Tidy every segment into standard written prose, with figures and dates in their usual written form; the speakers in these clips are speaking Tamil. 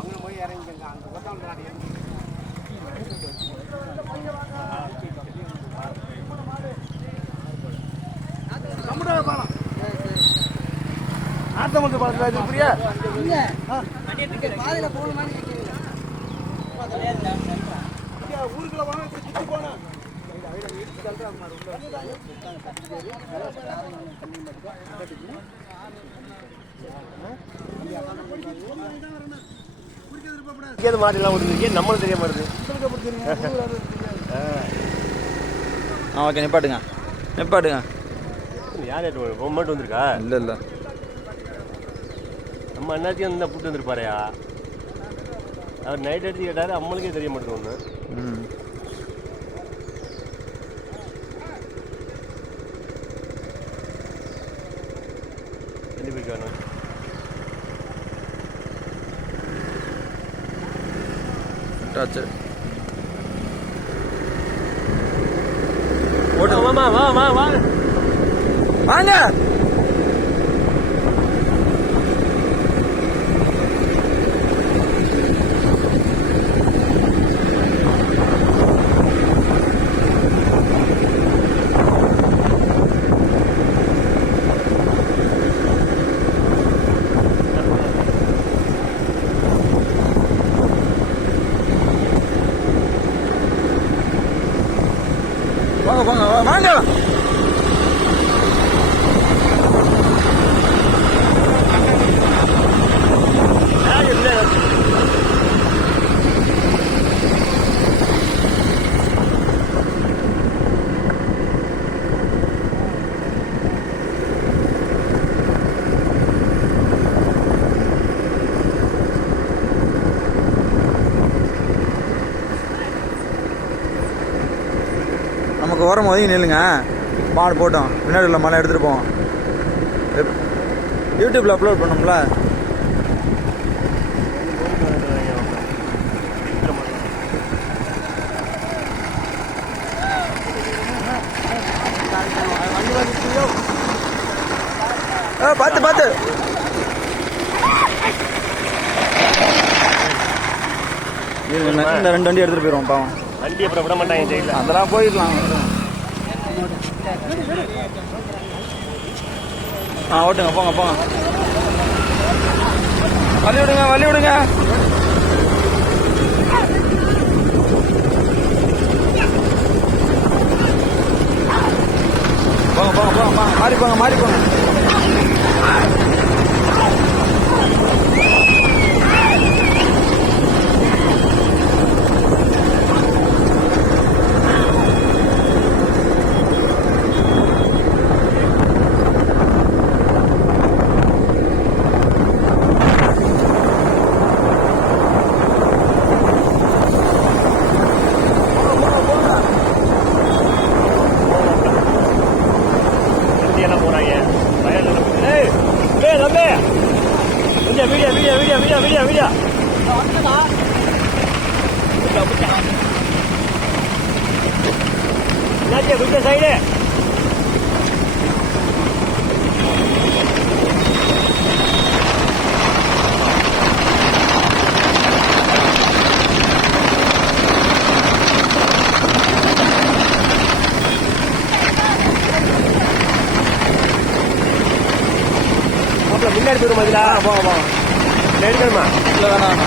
அங்கே போய் இறங்கிக்கங்க அந்த கொத்தாண்டு ஆத்தமத்து பாலத்தில் புரியா ஊருக்குள்ள போனா சுத்தி போனா மாட்டெல்லாம் விட்டுருக்கு நம்மளும் தெரிய மாட்டேது. ஓகே நிப்பாட்டுங்க நிப்பாட்டுங்க. யார் மட்டும் வந்திருக்கா? இல்லை இல்லை நம்ம அண்ணாத்தையும் இருந்தால் கூப்பிட்டு வந்துருப்பாரையா? அவர் நைட் அடிச்சு கேட்டாரு, நம்மளுக்கே தெரிய மாட்டேங்குது ஒன்று. கண்டிப்பாக வேணும். வா வா வா வா வாங்க. வாங்க வாங்க வாங்க. நமக்கு வரும் போதையும் நில்லுங்க. மாடு போட்டோம் பின்னாடி உள்ள மலை எடுத்துகிட்டு போவோம். யூடியூப்பில் அப்லோட் பண்ணோம்ல. பார்த்து பார்த்து இந்த 2 வண்டி எடுத்துகிட்டு போயிடுவோம். பாவம் வண்டி அப்புறம் விட மாட்டாங்க ஜெயிலில். அதெல்லாம் போயிடலாம். ஓட்டுங்க போங்க போங்க. வழி விடுங்க வழி விடுங்க. போங்க போங்க போங்க மாறி போங்க மாறி போங்க. சைடு முன்னாடி போயிடும் மதிலா போவோம் எடுக்கணுமா? இல்லை வேணாம்.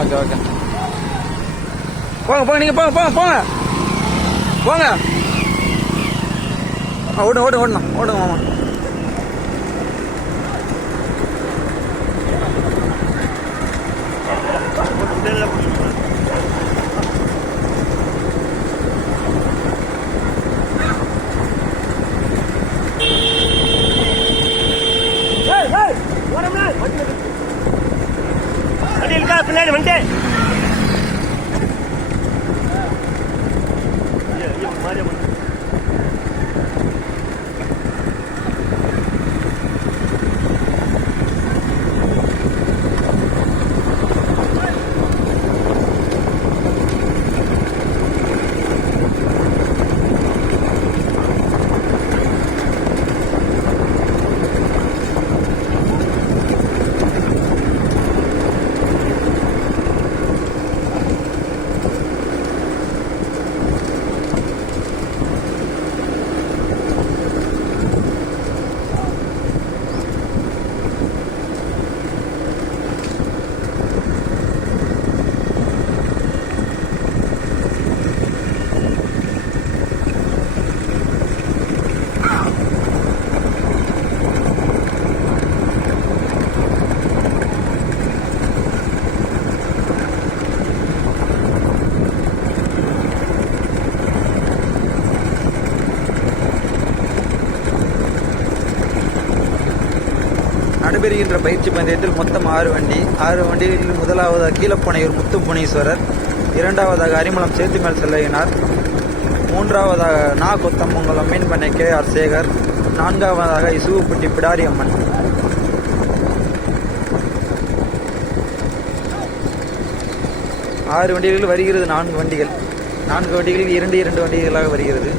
ஓகே ஓகே போங்க போங்க. நீங்கள் போங்க போங்க போங்க போங்க. ஓடுங்க ஓடுங்க ஓடணும் ஓடுங்க மாமா. பின்னாடி வந்து நடைபெறுகின்ற பயிற்சி பந்தயத்தில் மொத்தம் 6 வண்டி. 6 வண்டிகளில் முதலாவதாக கீழப்பனையூர் முத்துப்புனீஸ்வரர், இரண்டாவதாக அரிமளம் சேத்துமேல் செல்லையனார், மூன்றாவதாக நா கொத்தமங்கலம் மீன்பண்ணை KR சேகர், நான்காவதாக இசுகுப்பட்டி பிடாரியம்மன். ஆறு வண்டிகளில் வருகிறது 4 வண்டிகள். 4 வண்டிகளில் 2 வண்டிகளாக வருகிறது.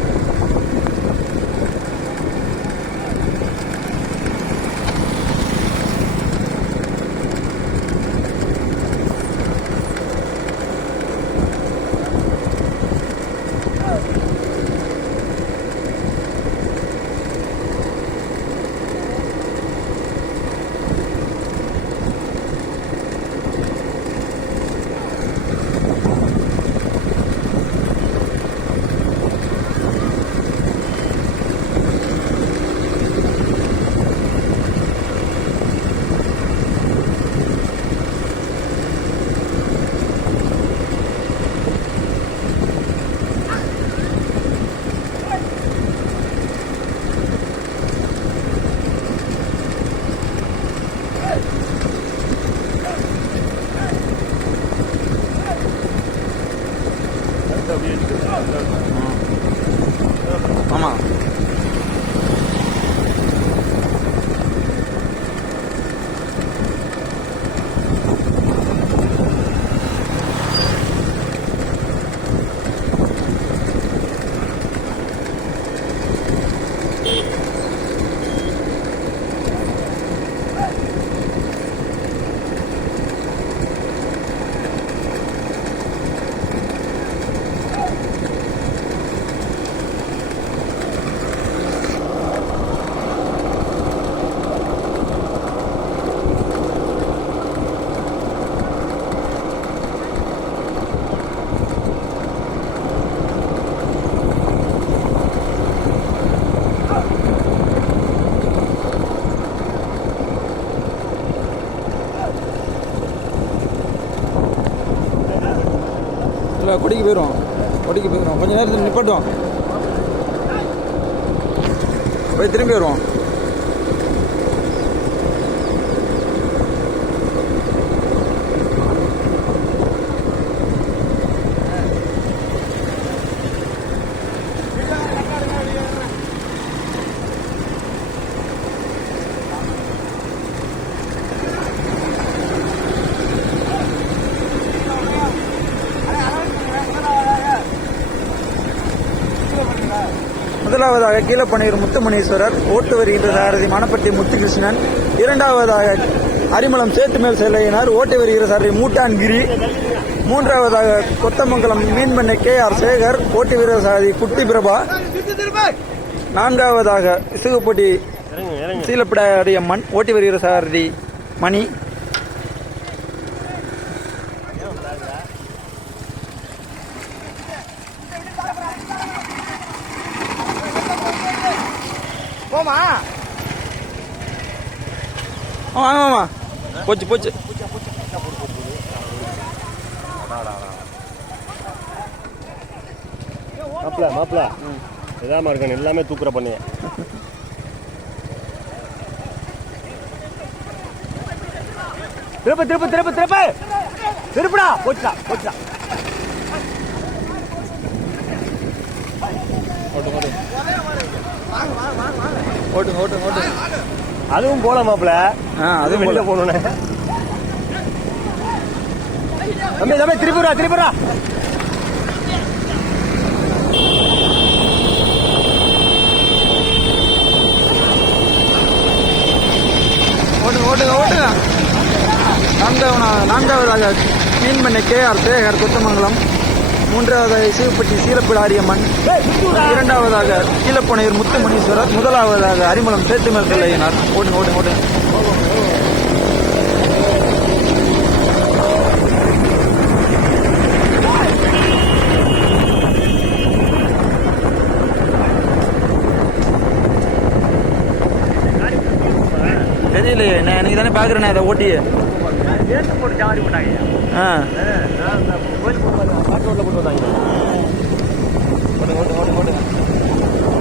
ஆமாம், இல்லை கொடிக்கு போயிடும். கொஞ்சம் நேரத்தில் நிப்பாட்டுவோம், போய் திரும்பி வருவோம். முதலாவதாக கீழப்பனையூர் முத்துமணீஸ்வரர், ஓட்டு வருகின்ற சாரதி மணப்பட்டி முத்துகிருஷ்ணன், இரண்டாவதாக அரிமளம் சேத்துமேல் செல்லையனார், ஓட்டு வருகிற சாரதி மூட்டான்கிரி, மூன்றாவதாக கொத்தமங்கலம் மீன்பண்ணை KR சேகர், ஓட்டு வீரர் சாரதி குட்டி பிரபா, நான்காவதாக இசுகுப்பட்டி சீலப்பிடாரியம்மன், ஓட்டி வருகிற சாரதி மணி. போமா ஆமாம்மா, போச்சு. மாப்பிள்ள இதாம இருக்கானு எல்லாமே தூக்குற பண்ணிய. திருப்புடா. போச்சுடா. ஓட்டுங்க. அதுவும் போல மாப்பிள்ள, அதுவும் வெளியில போகணும். தம்பி திருப்புடா. ஓட்டுங்க. நான்காவதாக மீன்பண்ணை KR சேகர் கொத்தமங்கலம், மூன்றாவதாக இசுகுப்பட்டி சீலப்பிடாரியம்மன், இரண்டாவதாக கீழப்பனையூர் முத்துமணீஸ்வரர், முதலாவதாக அரிமளம் சேத்துமேல் செல்லையனார். ஓட்டுங்க. தெரியலையே, எனக்கு தானே பார்க்குறேண்ணே அதை ஓட்டியே. கோயில் போட்டு வந்தாங்க.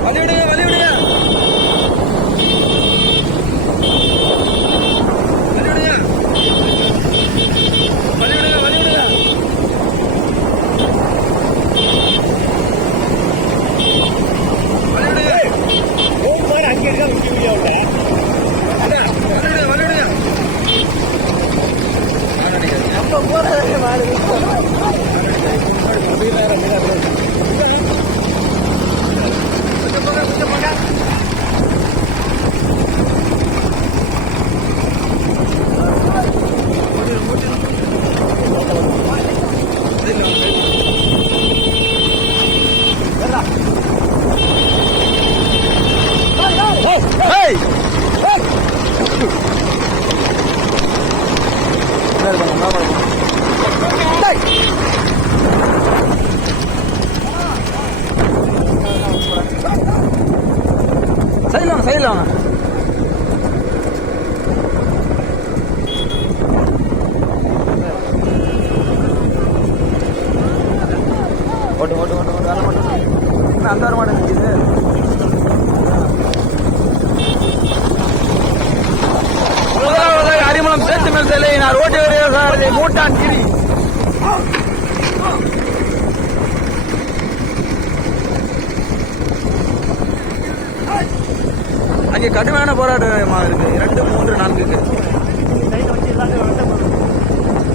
வழி விடுங்க. சைடில் வாங்க. ஓட்டு ஓட்டு ஓட்டு ஓட்டு வேலை மட்டும் இன்னும் அந்த மாடு நிற்கிது. முதலாவதாக அரிமளம் சேத்து மேல் செல்லையினார் ஓட்டி வருகிறார் மூட்டான் கிரி. அங்கே கடுமையான போராட்டமா இருக்கு. 2, 3, 4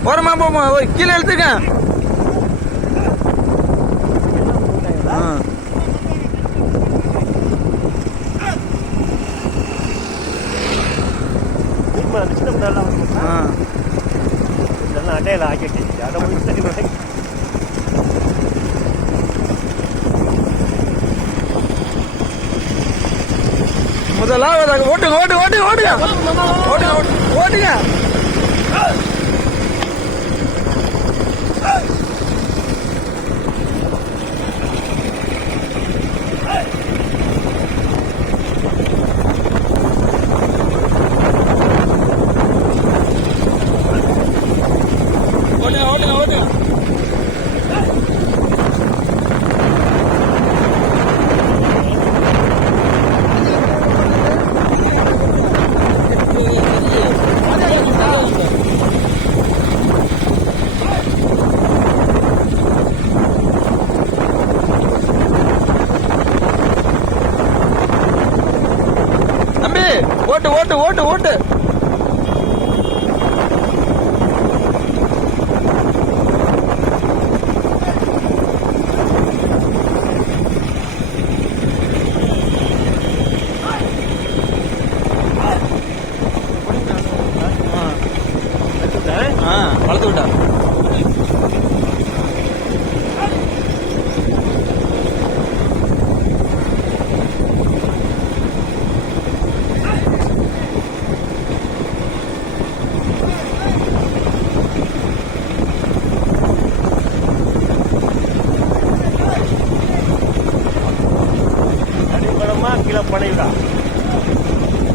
போறமா போமா கீழே எழுத்துக்க. அட்டையில ஆக்கிட்டு அதை முடிச்சு முதலாவதாக ஓட்டுங்க ஓட்டுங்க ஓட்டுங்க ஓட்டுங்க ஓட்டுங்க ஓட்டுங்க. ஓட்டுங்க ஓட்டுங்க ஓட்டுங்க. ஓட்டு ஓட்டு ஓட்டு ஓட்டு. வளர்த்து விட்டா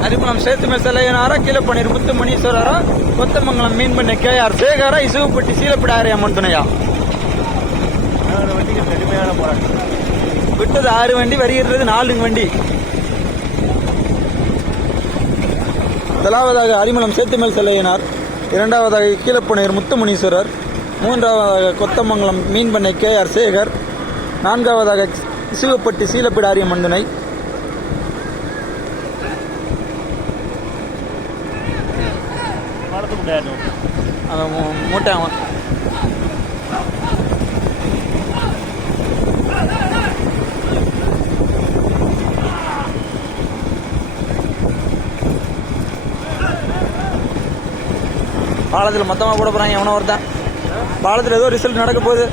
அரிமளம் சேத்து மேல் செல்லையனாரா கீழப்பனீர் முத்து மணீஸ்வரரா கொத்தமங்கலம் மீன் பண்ண KR சேகரா இசுகுப்பட்டி சீலப்பிடாரி அம்மன் துணையா. கடுமையான போராட்டம். விட்டது 6 வண்டி, வருகிறது 4 வண்டி. முதலாவதாக அரிமளம் சேத்து மேல் செல்லையனார், 2வதாக கீழப்பனீர் முத்து மணீஸ்வரர், 3வதாக கொத்தமங்கலம் மீன் பண்ணை KR சேகர், 4வதாக இசுகுப்பட்டி சீலப்பிடாரி அம்மன் துணை. மூட்டை பாலத்தில் மொத்தமாக போட போகிறாங்க. எவனோ ஒருத்தன் பாலத்தில் ஏதோ ரிசல்ட் நடக்க போகுது.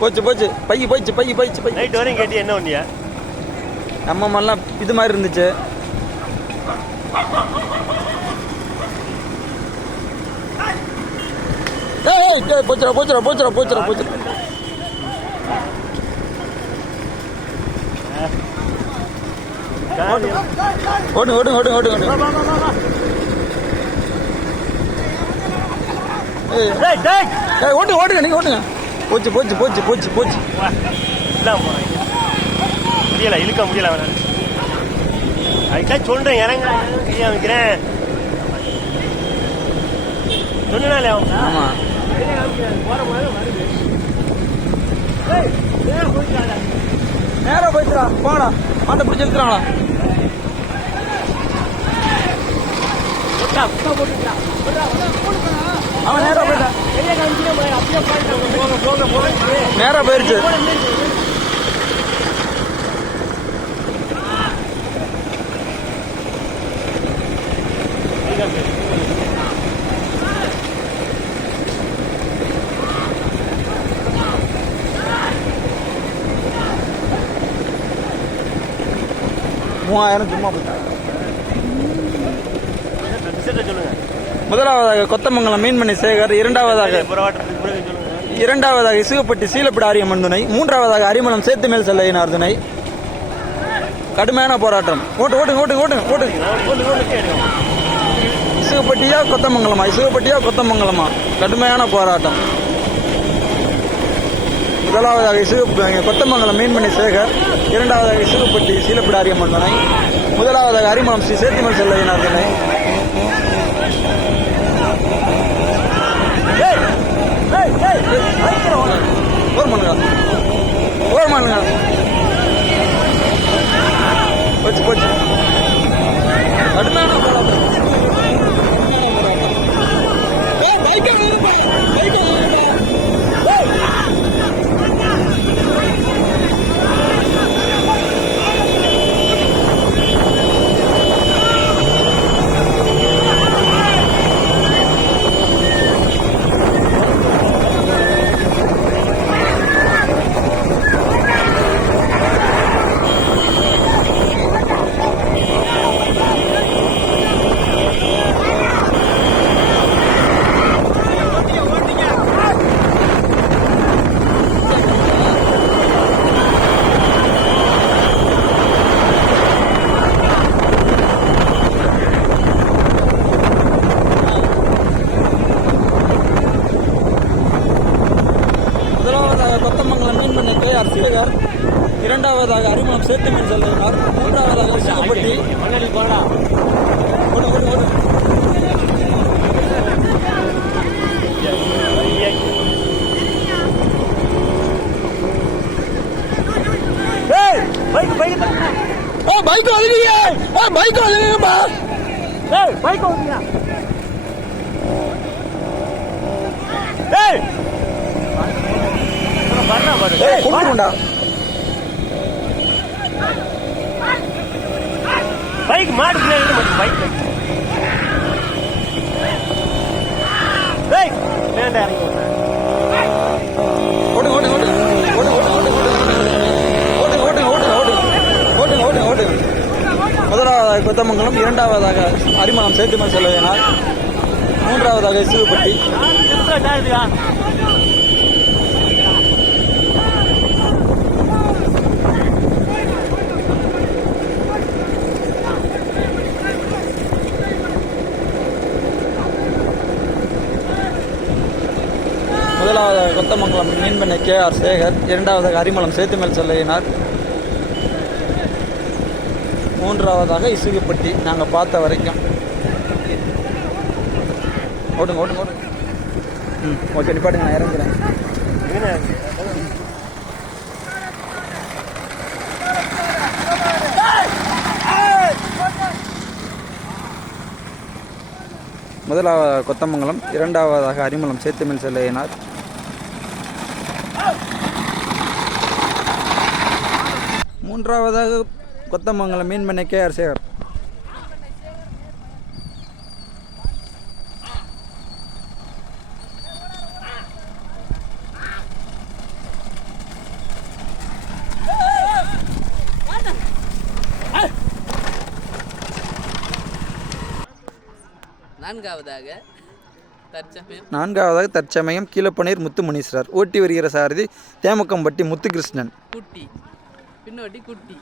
போச்சு போச்சு பை போயிடுச்சு பை போயிடுச்சு பை. நைட் வரையும் கேட்டி என்ன ஒன்றியா நம்ம மாதிரிலாம் இது மாதிரி இருந்துச்சு. போச்சுரா போச்சுரா போச்சுரா போச்சுரா போச்சுரா. ஓடுங்க ஓடுங்க ஓடுங்க ஓடுங்க ஓடுங்க. ஓட்டு ஓட்டுங்க நீங்க ஓட்டுங்க. போச்சு போச்சு போச்சு போச்சு போச்சு. முடியல இழுக்க முடியல. அதுக்காக சொல்றேன் இறங்க வைக்கிறேன் சொன்னாலே. ஆமா நேராக போயிட்டுறா போங்கடா மாட்டை பிடிச்சி எடுத்துறாங்களா அவன் நேராக போயிட்டான் நேராக போயிருச்சு மூவாயிரம் சும்மா போயிட்டாங்க. முதலாவதாக கொத்தமங்கலம் மீன்மணி சேகர், இரண்டாவதாக இசுகப்பட்டி சீலப்பிட ஆரியம்மன் துணை, மூன்றாவதாக அரிமளம் சேத்துமேல் செல்லையினார் துணை. கடுமையான போராட்டம். ஓட்டு இசுகப்பட்டியா கொத்தமங்கலமா கடுமையான போராட்டம். முதலாவதாக கொத்தமங்கலம் மீன்மணி சேகர், இரண்டாவதாக இசுகப்பட்டி சீலப்பிட ஆரியம்மன் துணை, முதலாவதாக அரிமளம் ஸ்ரீ சேத்துமேல் செல்லையினார் துணை. போச்சு கடுமையான போராட்டம். கொத்தமங்கலம் மீன்மணி கேஆர் சேகர், இரண்டாவதாக அரிமளம் சேத்துமேல் செல்லையினார், மூன்றாவதாக இசுகப்பட்டி. பைக் பைக் மாடு பைக் வேண்டாம். முதலாவதாக கொத்தமங்கலம், இரண்டாவதாக அரிமளம் சேத்துமேல் செல்லையினார், மூன்றாவதாக இசுகப்பட்டி. முதலாவதாக கொத்தமங்கலம் மீன்மணி கேஆர் சேகர், இரண்டாவதாக அரிமளம் சேத்துமேல் செல்லையினார், மூன்றாவதாக இசுகப்பட்டி. நாங்கள் பார்த்த வரைக்கும் ஓட்டுங்க. ஓகே நிப்பாட்டுங்க, நான் இறங்குறேன். முதலாவதாக கொத்தமங்கலம், இரண்டாவதாக அரிமளம் சேத்துமேல் செல்லையினார், மூன்றாவதாக கொத்தமங்கலம் மீன்மணி கேஆர் சேகர். நான்காவதாக தற்சமயம் கீழப்பனீர் முத்து முனீஸ்வரர். ஓட்டி வருகிற சாரதி தேமுக்கம்பட்டி முத்துகிருஷ்ணன். குட்டி பின்னோட்டி குட்டி